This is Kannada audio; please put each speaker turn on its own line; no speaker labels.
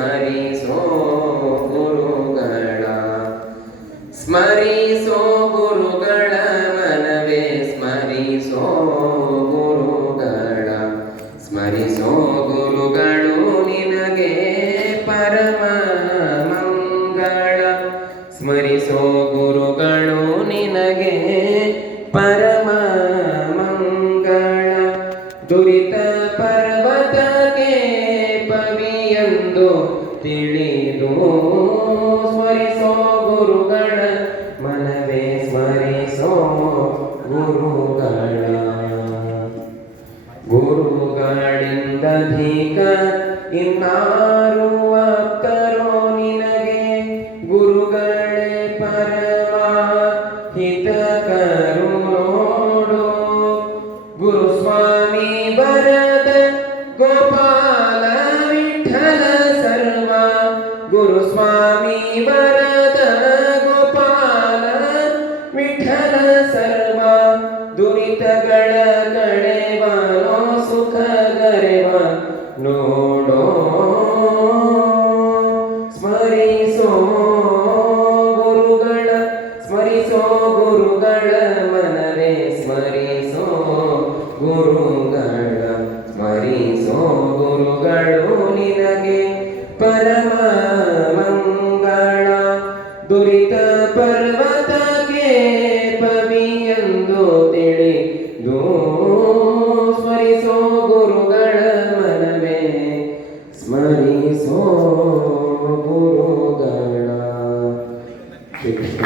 ಸ್ಮರಿಸೋ ಗುರುಗಳ. ಸ್ಮರಿಸೋ ಗುರುಗಳ ಮನವೇ ನಿನಗೆ ಪರಮ ಮಂಗಳ. ಸ್ಮರಿಸೋ ಪರಮ ಮಂಗಳ. ದುರಿತ ಪವಿಯಂದು ತಿಳಿದು ಸ್ಮರಿಸೋ ಗುರುಗಳ ಮನವೇ ಸ್ಮರಿಸೋ ಗುರುಗಳ. ಗುರುಗಳಿಂದ ಧೀಕ ಇನ್ನಾರು ಅಕ್ಕರೋ ನಿನಗೆ ಗುರುಗಳೇ ಪರಮ ಹಿತಕರು ನೋಡು. ಗುರುಸ್ವಾಮಿ ಬರದ ಗೋಪಾಲ ಗುರುಸ್ವಾಮಿ ಭರತ ಗೋಪಾಲ ವಿಠಲ ಸರ್ವ ದುರಿತಗಳ ಕಳೆವನೋ ಸುಖ ಗರೆವ ನೋಡೋ ಸ್ಮರಿಸೋ ಗುರುಗಳ ಸ್ಮರಿಸೋ ಗುರುಗಳ ಮನವೇ ಸ್ಮರಿಸೋ ಗುರುಗಳ ಸ್ಮರಿಸೋ ಗುರುಗಳು ನಿನಗೆ ಪರಮ ಪವಿಯಂದು ತಿಳಿ ಸ್ಮರಿಸೋ ಗುರುಗಳ ಮನವೇ ಸ್ಮರಿಸೋ ಗುರುಗಳ. ಕೃಷ್ಣ